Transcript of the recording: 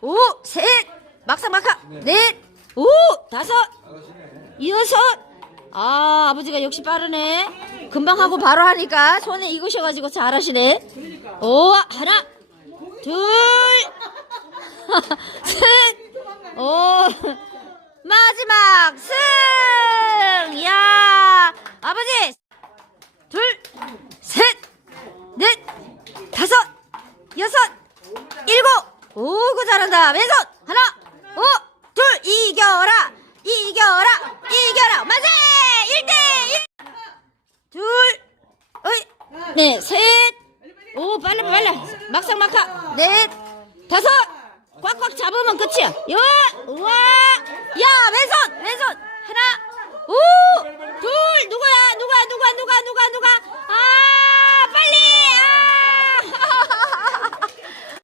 오, 셋, 막상 막하, 넷, 오, 다섯, 여섯. 아, 아버지가 역시 빠르네. 금방 하고 바로 하니까 손에 익으셔가지고 잘하시네. 오, 하나, 둘, 셋, 오, 마지막 승! 야, 아버지, 둘, 셋, 넷, 다섯. 오구 잘한다. 왼손 하나, 오, 둘 이겨라, 이겨라, 이겨라. 만세! 1대 1. 둘, 어이, 네, 셋, 오, 빨리 빨리. 막상 막하. 넷, 다섯. 꽉꽉 잡으면 끝이야. 여, 우와, 야, 왼손, 왼손 하나, 오, 둘, 누구야, 누가, 누가, 누가, 누가, 누가. 아.